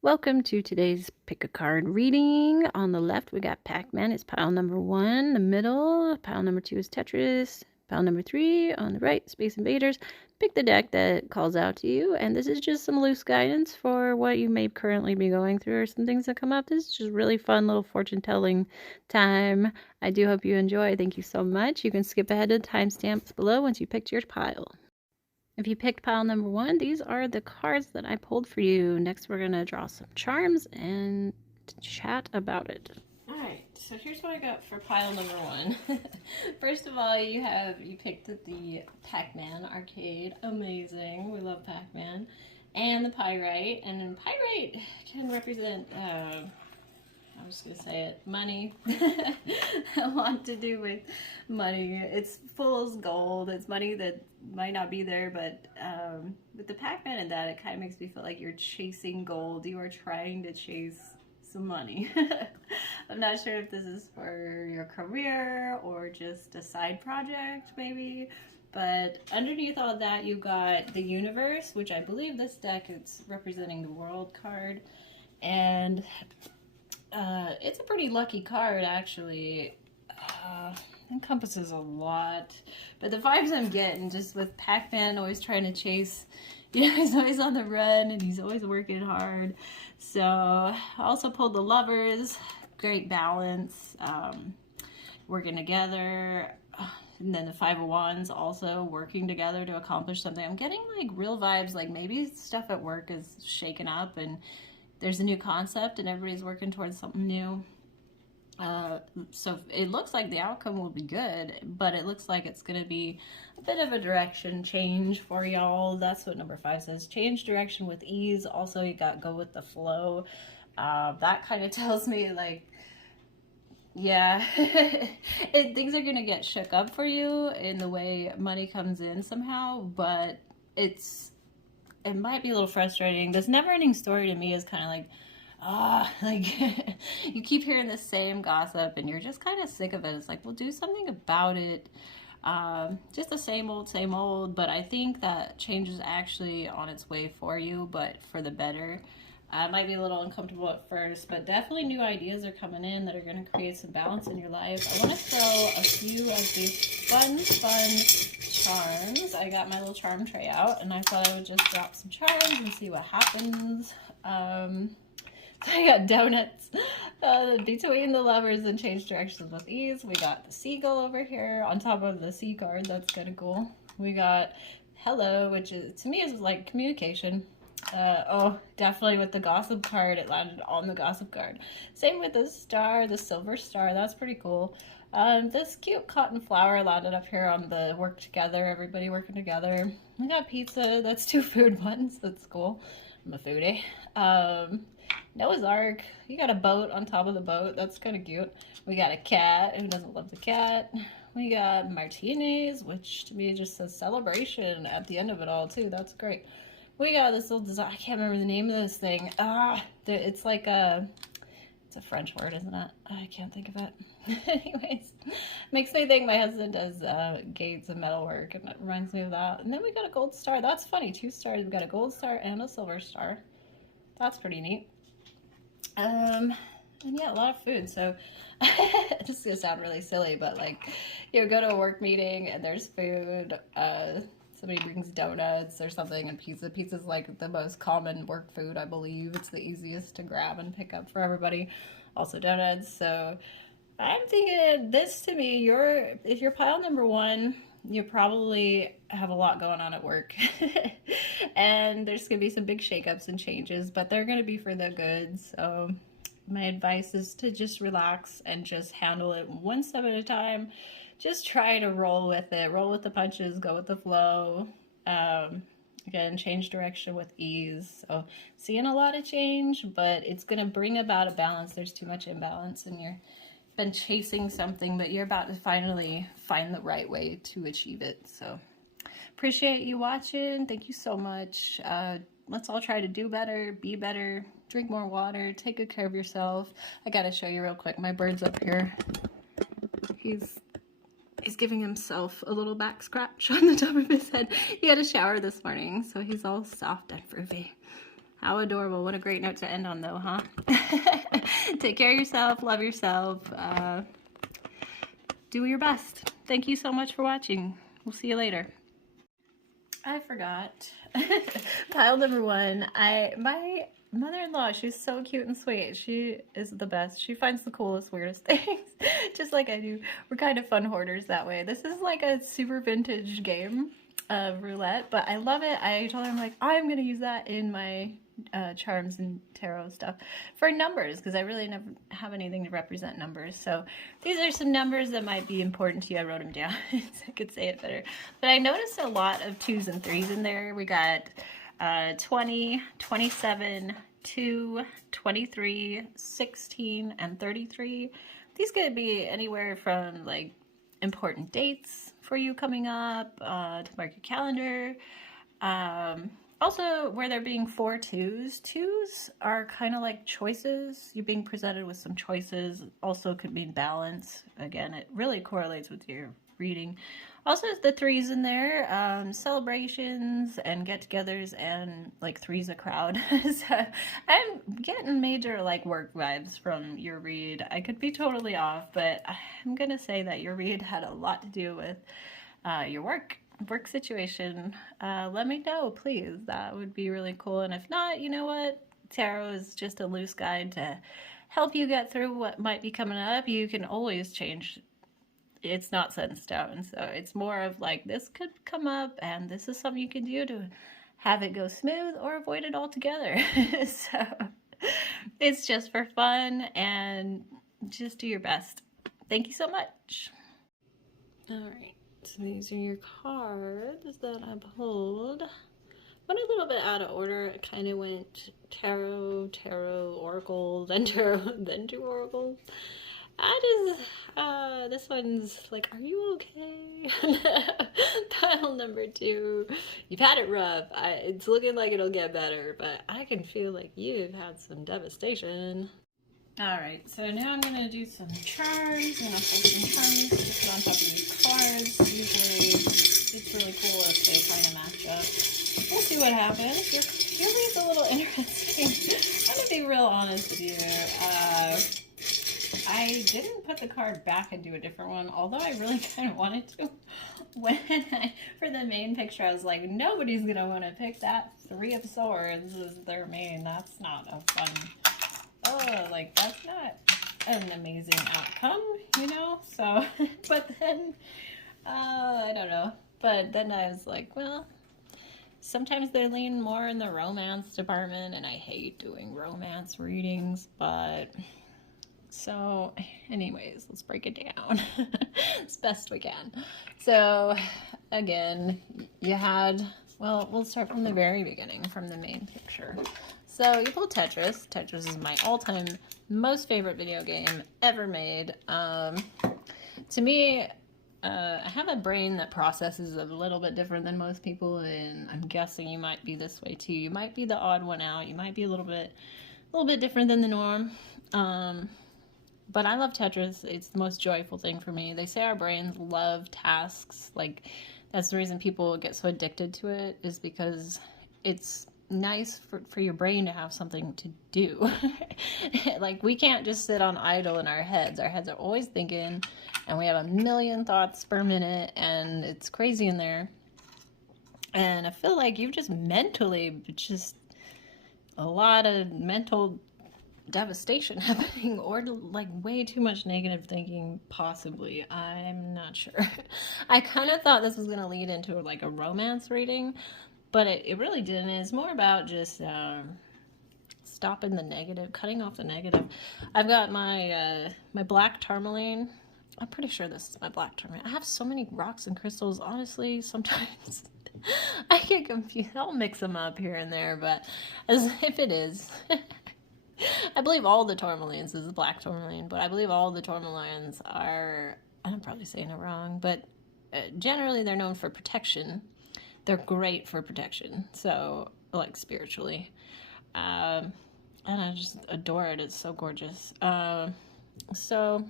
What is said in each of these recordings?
Welcome to today's pick a card reading. On the left, we got Pac-Man. It's pile number 1. The middle, pile number 2 is Tetris. Pile number 3 on the right, Space Invaders. Pick the deck that calls out to you, and this is just some loose guidance for what you may currently be going through or some things that come up. This is just really fun little fortune-telling time. I do hope you enjoy. Thank you so much. You can skip ahead to the timestamps below once you picked your pile. If you picked pile number 1, these are the cards that I pulled for you. Next, we're going to draw some charms and chat about it. Alright, so here's what I got for pile number 1. First of all, you picked the Pac-Man arcade. Amazing. We love Pac-Man. And the Pyrite. And then Pyrite can represent I'm just gonna say it, money. A lot to do with money. It's full as gold. It's money that might not be there, but with the Pac-Man and that, it kind of makes me feel like you're chasing gold. You are trying to chase some money. I'm not sure if this is for your career or just a side project, maybe. But underneath all that, you got the universe, which I believe this deck is representing the world card. And it's a pretty lucky card, actually. Encompasses a lot. But the vibes I'm getting, just with Pac-Man always trying to chase, he's always on the run and he's always working hard. So I also pulled the Lovers, great balance, working together. And then the Five of Wands, also working together to accomplish something. I'm getting like real vibes, like maybe stuff at work is shaken up and there's a new concept and everybody's working towards something new. So it looks like the outcome will be good, but it looks like it's going to be a bit of a direction change for y'all. That's what number 5 says. Change direction with ease. Also, you got go with the flow. That kind of tells me, like, yeah, things are going to get shook up for you in the way money comes in somehow, but it might be a little frustrating. This never-ending story to me is kind of like, you keep hearing the same gossip and you're just kind of sick of it. It's like, well, do something about it. Just the same old, but I think that change is actually on its way for you, but for the better. It might be a little uncomfortable at first, but definitely new ideas are coming in that are going to create some balance in your life. I want to throw a few of these fun charms. I got my little charm tray out, and I thought I would just drop some charms and see what happens. I got donuts. Between the Lovers and change directions with ease. We got the seagull over here on top of the sea card. That's kind of cool. We got hello, which is, to me, is like communication. Oh, definitely with the gossip card, it landed on the gossip card. Same with the star, the silver star. That's pretty cool. This cute cotton flower landed up here on the work together, everybody working together. We got pizza. That's 2 food ones. That's cool. I'm a foodie. Noah's Ark. You got a boat on top of the boat. That's kind of cute. We got a cat. Who doesn't love the cat? We got martinis, which to me just says celebration at the end of it all, too. That's great. We got this little design. I can't remember the name of this thing. It's like it's a French word, isn't it? I can't think of it. Anyways, makes me think my husband does gates and metalwork, and it reminds me of that. And then we got a gold star. That's funny. 2 stars. We got a gold star and a silver star. That's pretty neat. And yeah, a lot of food. So this is gonna sound really silly, but like, you go to a work meeting and there's food. Somebody brings donuts or something, and pizza. Pizza's like the most common work food, I believe. It's the easiest to grab and pick up for everybody. Also donuts. So I'm thinking this, to me, if you're pile number 1, you probably have a lot going on at work. And there's going to be some big shakeups and changes, but they're going to be for the good. So my advice is to just relax and just handle it one step at a time. Just try to roll with it. Roll with the punches. Go with the flow. Again, change direction with ease. So seeing a lot of change, but it's going to bring about a balance. There's too much imbalance, and you're been chasing something, but you're about to finally find the right way to achieve it. So appreciate you watching. Thank you so much. Let's all try to do better, be better, drink more water, take good care of yourself. I gotta show you real quick. My bird's up here. He's giving himself a little back scratch on the top of his head. He had a shower this morning, so he's all soft and froofy. How adorable. What a great note to end on, though, huh? Take care of yourself. Love yourself. Do your best. Thank you so much for watching. We'll see you later. I forgot. Pile number 1. My mother-in-law, she's so cute and sweet. She is the best. She finds the coolest, weirdest things, just like I do. We're kind of fun hoarders that way. This is like a super vintage game of roulette, but I love it. I told her, I'm like, I'm gonna use that in my charms and tarot stuff for numbers, because I really never have anything to represent numbers. So these are some numbers that might be important to you. I wrote them down so I could say it better. But I noticed a lot of 2s and 3s in there. We got 20, 27, 2, 23, 16, and 33. These could be anywhere from like important dates for you coming up, to mark your calendar. Also, where there being 4 2s, 2s are kind of like choices. You're being presented with some choices. Also could mean balance. Again, it really correlates with your reading. Also, the 3s in there, celebrations and get-togethers, and like 3's a crowd. So I'm getting major like work vibes from your read. I could be totally off, but I'm gonna say that your read had a lot to do with your work situation. Let me know, please. That would be really cool. And if not, you know what? Tarot is just a loose guide to help you get through what might be coming up. You can always change. It's not set in stone. So it's more of like, this could come up and this is something you can do to have it go smooth or avoid it altogether. So it's just for fun, and just do your best. Thank you so much. All right. So these are your cards that I pulled. Went a little bit out of order. I kind of went tarot, oracle, then tarot, then 2 oracles. This one's like, are you okay? Pile number 2. You've had it rough. It's looking like it'll get better, but I can feel like you've had some devastation. Alright, so now I'm going to do some charms. I'm going to pull some charms to put on top of these cards. Usually it's really cool if they kind of match up. We'll see what happens. Your read's a little interesting. I'm going to be real honest with you. I didn't put the card back and do a different one, although I really kind of wanted to. For the main picture, I was like, nobody's going to want to pick that 3 of Swords as their main. That's not a fun... Oh, like, that's not an amazing outcome, you know? So, but then, I don't know. But then I was like, well, sometimes they lean more in the romance department, and I hate doing romance readings, but... So, anyways, let's break it down as best we can. So, again, you had... Well, we'll start from the very beginning, from the main picture. So you pulled Tetris. Tetris is my all-time most favorite video game ever made. To me, I have a brain that processes a little bit different than most people, and I'm guessing you might be this way too. You might be the odd one out. You might be a little bit different than the norm. But I love Tetris. It's the most joyful thing for me. They say our brains love tasks. Like, that's the reason people get so addicted to it, is because it's nice for your brain to have something to do. Like, we can't just sit on idle in our heads. Our heads are always thinking, and we have a million thoughts per minute, and it's crazy in there. And I feel like you've just mentally, just a lot of mental devastation happening, or like way too much negative thinking, possibly. I'm not sure. I kind of thought this was going to lead into like a romance reading, but it really didn't. It's more about just stopping the negative, cutting off the negative. I've got my my black tourmaline. I'm pretty sure this is my black tourmaline. I have so many rocks and crystals, honestly, sometimes I get confused. I'll mix them up here and there, but as if it is. I believe all the tourmalines is black tourmaline, but I believe all the tourmalines are, I'm probably saying it wrong, but generally they're known for protection. They're great for protection, so, like, spiritually. And I just adore it. It's so gorgeous. So,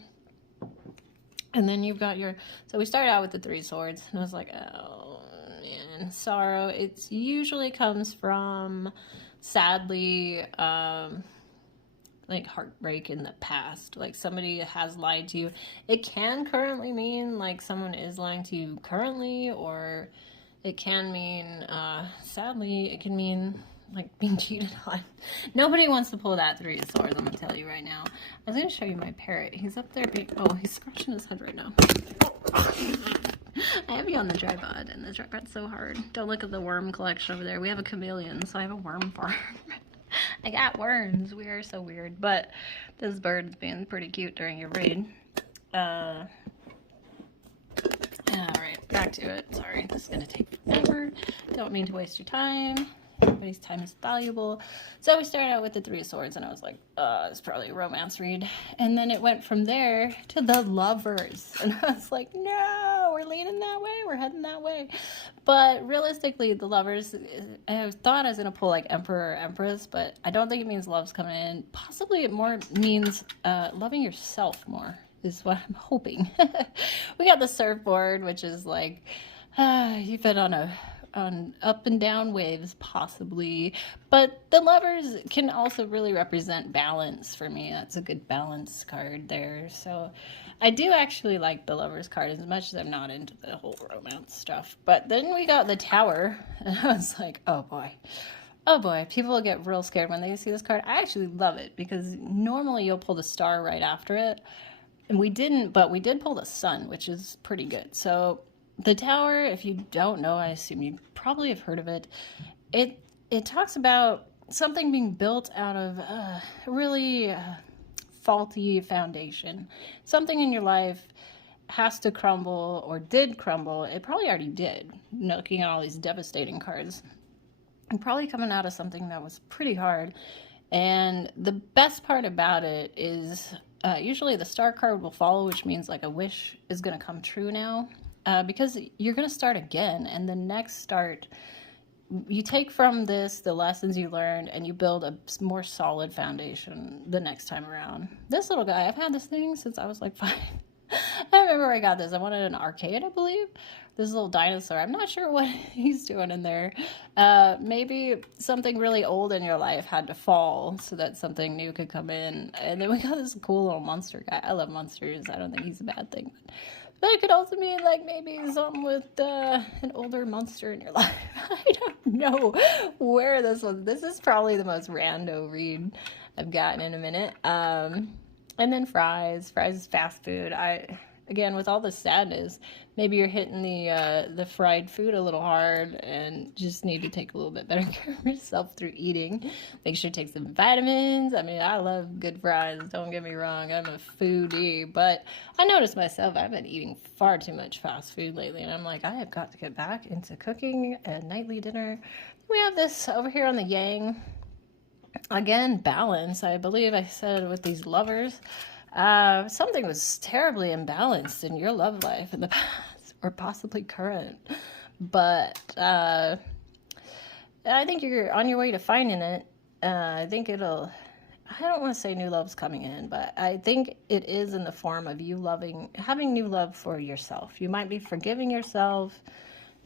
and then you've got your, so we started out with the 3 swords, and I was like, oh, man, sorrow. It usually comes from sadly, like heartbreak in the past, like somebody has lied to you. It can currently mean like someone is lying to you currently, or it can mean, sadly, it can mean like being cheated on. Nobody wants to pull that Three of Swords, I'm gonna tell you right now. I was gonna show you my parrot. He's up there being, oh, he's scratching his head right now. I have you on the tripod, and the tripod's so hard. Don't look at the worm collection over there. We have a chameleon, so I have a worm farm. I got worms. We are so weird. But this bird's being pretty cute during your raid. Alright, back to it. Sorry, this is going to take forever. Don't mean to waste your time. Everybody's time is valuable. So we started out with the Three of Swords, and I was like, it's probably a romance read. And then it went from there to the Lovers. And I was like, no, we're leaning that way. We're heading that way. But realistically, the Lovers, I thought I was going to pull like Emperor or Empress, but I don't think it means love's coming in. Possibly it more means loving yourself more is what I'm hoping. We got the Surfboard, which is like, you've been on up and down waves, possibly, but the Lovers can also really represent balance for me. That's a good balance card there. So I do actually like the Lovers card, as much as I'm not into the whole romance stuff. But then we got the Tower, and I was like, oh boy, people get real scared when they see this card. I actually love it, because normally you'll pull the Star right after it, and we didn't, but we did pull the Sun, which is pretty good. So the Tower, if you don't know, I assume you probably have heard of it. It talks about something being built out of a really faulty foundation. Something in your life has to crumble, or did crumble. It probably already did, looking at all these devastating cards. And probably coming out of something that was pretty hard. And the best part about it is usually the Star card will follow, which means like a wish is going to come true now. Because you're going to start again, and the next start, you take from this the lessons you learned, and you build a more solid foundation the next time around. This little guy, I've had this thing since I was like 5. I remember where I got this. I wanted an arcade, I believe. This little dinosaur. I'm not sure what he's doing in there. Maybe something really old in your life had to fall so that something new could come in. And then we got this cool little monster guy. I love monsters. I don't think he's a bad thing. But it could also mean like maybe something with an older monster in your life. I don't know where this was. This is probably the most rando read I've gotten in a minute. And then fries. Fries is fast food. Again, with all the sadness, maybe you're hitting the fried food a little hard and just need to take a little bit better care of yourself through eating. Make sure to take some vitamins. I mean, I love good fries. Don't get me wrong. I'm a foodie. But I noticed myself, I've been eating far too much fast food lately. And I'm like, I have got to get back into cooking a nightly dinner. We have this over here on the Yang. Again, balance. I believe I said with these Lovers. Something was terribly imbalanced in your love life in the past, or possibly current, but I think you're on your way to finding it. I think I don't want to say new love's coming in, but I think it is in the form of you having new love for yourself. You might be forgiving yourself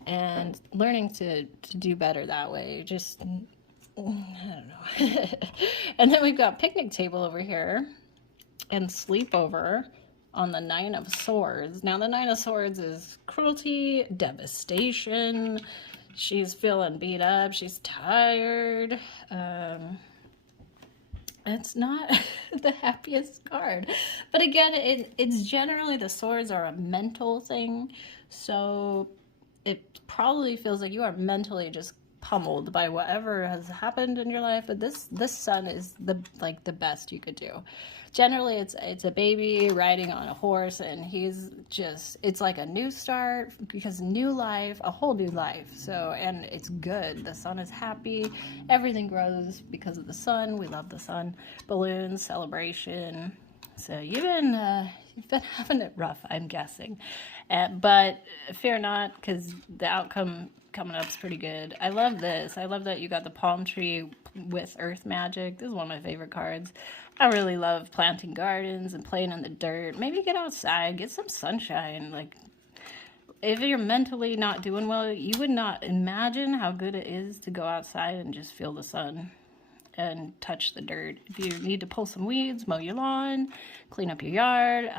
and learning to do better that way. Just, I don't know. And then we've got picnic table over here. And sleepover on the Nine of Swords. Now, the Nine of Swords is cruelty, devastation. She's feeling beat up. She's tired. It's not the happiest card. But again, it's generally the swords are a mental thing. So it probably feels like you are mentally just pummeled by whatever has happened in your life. But this Sun is the best you could do. Generally, it's a baby riding on a horse, and it's like a new start, because new life, a whole new life. So, and it's good. The Sun is happy. Everything grows because of the Sun. We love the Sun. Balloons, celebration. So you've been having it rough, I'm guessing. But fear not, because the outcome coming up is pretty good. I love this. I love that you got the palm tree with earth magic. This is one of my favorite cards. I really love planting gardens and playing in the dirt. Maybe get outside, get some sunshine. Like, if you're mentally not doing well, you would not imagine how good it is to go outside and just feel the sun. and touch the dirt. If you need to pull some weeds, mow your lawn, clean up your yard,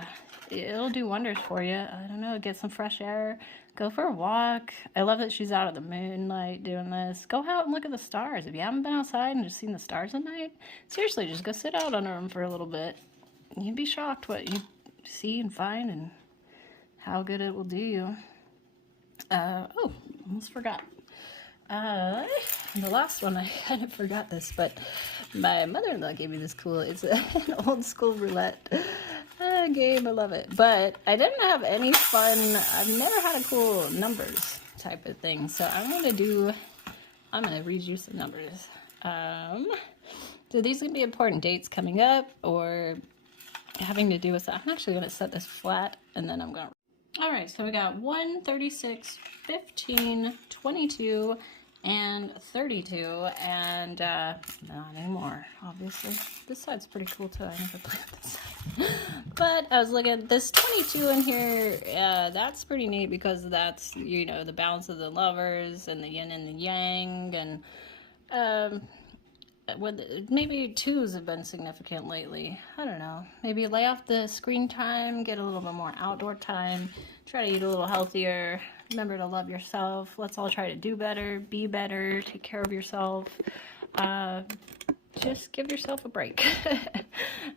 it'll do wonders for you. I don't know, get some fresh air, go for a walk. I love that she's out of the moonlight doing this. Go out and look at the stars. If you haven't been outside and just seen the stars at night, seriously, just go sit out under them for a little bit. You'd be shocked what you see and find and how good it will do you. Oh, almost forgot. The last one, I kind of forgot this, but my mother-in-law gave me this cool, it's an old school roulette game. I love it. But I didn't have any fun. I've never had a cool numbers type of thing. So I'm going to read you some numbers. So these are going to be important dates coming up or having to do with that. I'm actually going to set this flat and then I'm going to. All right, so we got 1, 36, 15, 22, and 32, and not anymore, obviously. This side's pretty cool too. I never played this side. But I was looking at this 22 in here. That's pretty neat because that's, you know, the balance of the lovers and the yin and the yang, and maybe twos have been significant lately. I don't know. Maybe lay off the screen time, get a little bit more outdoor time, try to eat a little healthier. Remember to love yourself. Let's all try to do better, be better, take care of yourself. Just give yourself a break.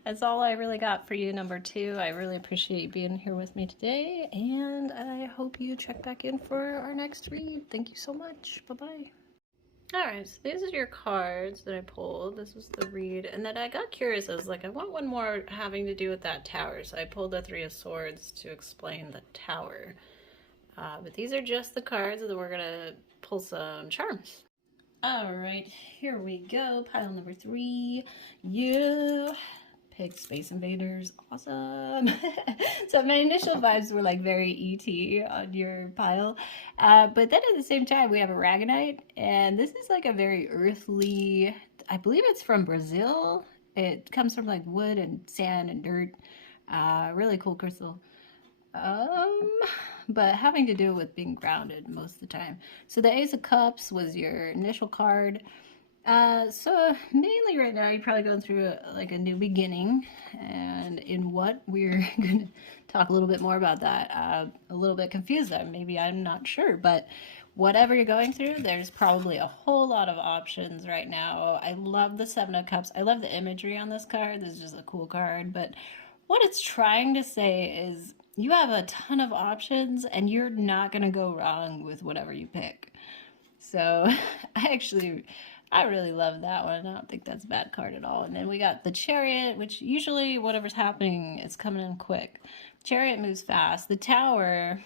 That's all I really got for you, number 2. I really appreciate you being here with me today, and I hope you check back in for our next read. Thank you so much. Bye-bye. Alright, so these are your cards that I pulled. This was the read, and then I got curious. I was like, I want one more having to do with that tower, so I pulled the 3 of Swords to explain the tower. But these are just the cards, and then we're gonna pull some charms. Alright, here we go. Pile number 3. You picked Space Invaders. Awesome. So my initial vibes were like very E.T. on your pile. But then at the same time, we have a Ragonite. And this is like a very earthly, I believe it's from Brazil. It comes from like wood and sand and dirt. Really cool crystal. But having to do with being grounded most of the time. So the Ace of Cups was your initial card. So mainly right now you're probably going through a new beginning, and in what we're going to talk a little bit more about that. A little bit confused. Maybe I'm not sure, but whatever you're going through, there's probably a whole lot of options right now. I love the 7 of Cups. I love the imagery on this card. This is just a cool card, but what it's trying to say is you have a ton of options and you're not going to go wrong with whatever you pick. So I really love that one. I don't think that's a bad card at all. And then we got the Chariot, which usually whatever's happening, it's coming in quick. Chariot moves fast. The Tower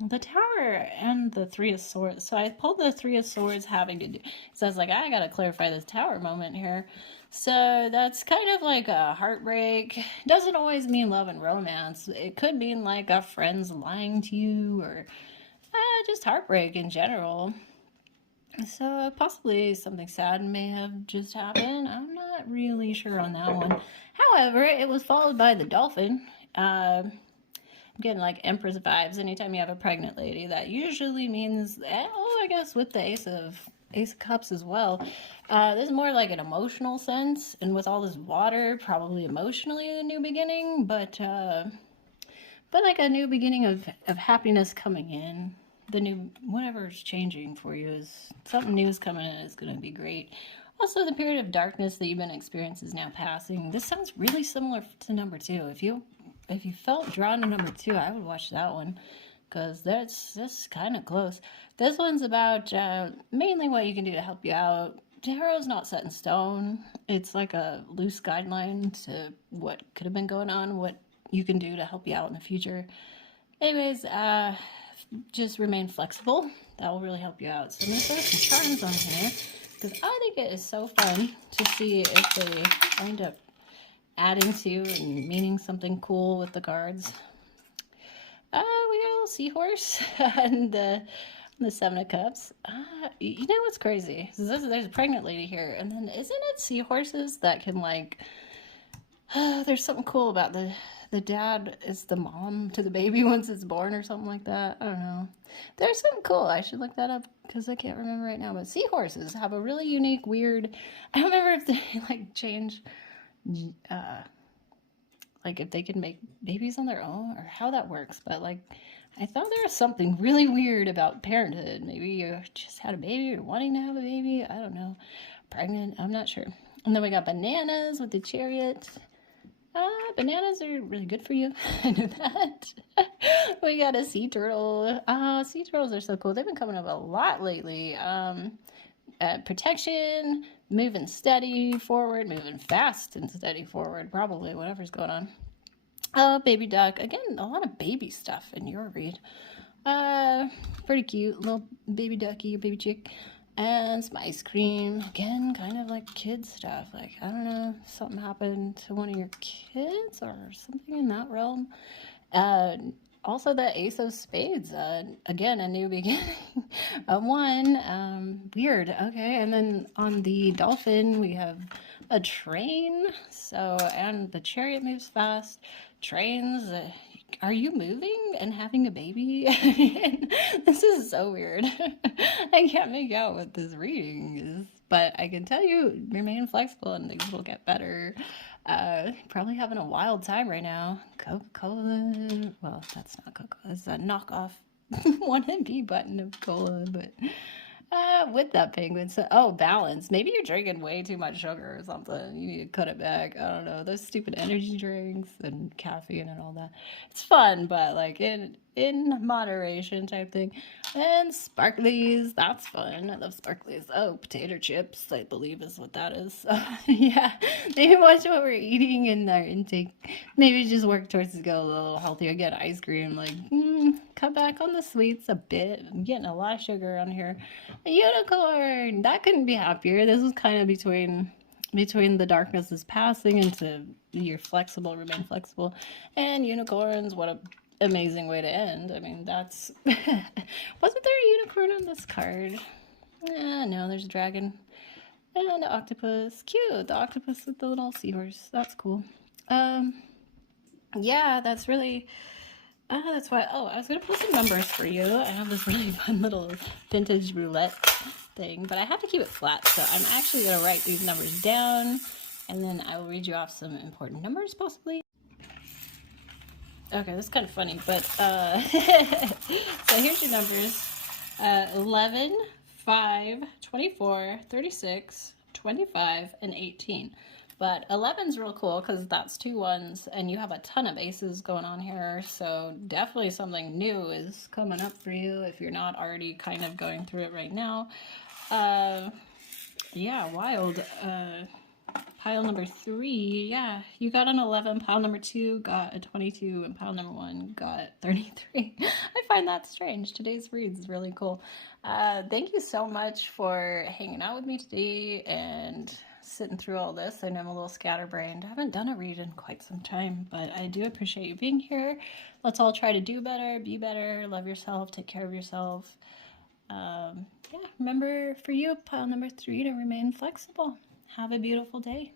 and the 3 of Swords. So I pulled the 3 of Swords having to do. So I was like, I gotta clarify this Tower moment here. So that's kind of like a heartbreak. Doesn't always mean love and romance. It could mean like a friend's lying to you, or just heartbreak in general. So possibly something sad may have just happened. I'm not really sure on that one. However, it was followed by the Dolphin. I'm getting like Empress vibes anytime you have a pregnant lady. That usually means, I guess with the Ace of Cups as well. There's more like an emotional sense, and with all this water, probably emotionally a new beginning, but like a new beginning of happiness coming in. The new, whatever's changing for you, is something new is coming in. It's going to be great. Also, the period of darkness that you've been experiencing is now passing. This sounds really similar to number 2. If you felt drawn to number 2, I would watch that one, because that's kind of close. This one's about mainly what you can do to help you out. Tarot's not set in stone. It's like a loose guideline to what could have been going on, what you can do to help you out in the future. Anyways, just remain flexible. That will really help you out. So I'm going to throw some charms on here, because I think it is so fun to see if they end up adding to and meaning something cool with the cards. We got a little seahorse and the 7 of Cups. You know what's crazy? There's a pregnant lady here, and then isn't it seahorses that can like There's something cool about the dad is the mom to the baby once it's born or something like that. I don't know. There's something cool. I should look that up because I can't remember right now. But seahorses have a really unique, weird. I don't remember if they like change, uh, like if they can make babies on their own or how that works. But like, I thought there was something really weird about parenthood. Maybe you just had a baby or wanting to have a baby. I don't know. Pregnant. I'm not sure. And then we got bananas with the chariot. Bananas are really good for you. I know that. We got a sea turtle. Sea turtles are so cool. They've been coming up a lot lately. Protection, moving steady forward, moving fast and steady forward. Probably whatever's going on. Baby duck. Again, a lot of baby stuff in your read. Pretty cute. Little baby ducky or baby chick. And some ice cream. Again, kind of like kid stuff. Like, I don't know, something happened to one of your kids or something in that realm. Also the Ace of Spades. Again, a new beginning. A one. Weird. Okay. And then on the dolphin, we have a train. So, and the chariot moves fast. Trains. Are you moving and having a baby? This is so weird. I can't make out what this reading is, but I can tell you remain flexible and things will get better. Probably having a wild time right now. Coca-Cola. Well, that's not Coca-Cola. It's a knockoff 1MB button of cola, but with that penguin. So, balance. Maybe you're drinking way too much sugar or something. You need to cut it back. I don't know. Those stupid energy drinks and caffeine and all that. It's fun, but like in moderation type thing. And sparklies. That's fun. I love sparklies. Oh, potato chips, I believe is what that is. So, yeah. Maybe watch what we're eating in our intake. Maybe just work towards to go a little healthier. Get ice cream. Like, cut back on the sweets a bit. I'm getting a lot of sugar on here. A unicorn! That couldn't be happier. This was kind of between the darkness is passing into you're flexible, remain flexible, and unicorns. What a amazing way to end. I mean, that's wasn't there a unicorn on this card? No, there's a dragon and an octopus. Cute, the octopus with the little seahorse. That's cool. Yeah, that's really. That's why. Oh, I was gonna put some numbers for you. I have this really fun little vintage roulette thing, but I have to keep it flat, so I'm actually gonna write these numbers down, and then I will read you off some important numbers, possibly. Okay, this is kind of funny, but so here's your numbers: 11, 5, 24, 36, 25, and 18. But 11's real cool because that's 2 ones, and you have a ton of aces going on here, so definitely something new is coming up for you if you're not already kind of going through it right now. Yeah, wild. Pile number 3, yeah, you got an 11. Pile number 2 got a 22, and pile number 1 got 33. I find that strange. Today's read is really cool. Thank you so much for hanging out with me today and sitting through all this. I know I'm a little scatterbrained. I haven't done a read in quite some time, but I do appreciate you being here. Let's all try to do better, be better, love yourself, take care of yourself. Yeah, remember for you, pile number 3, to remain flexible. Have a beautiful day.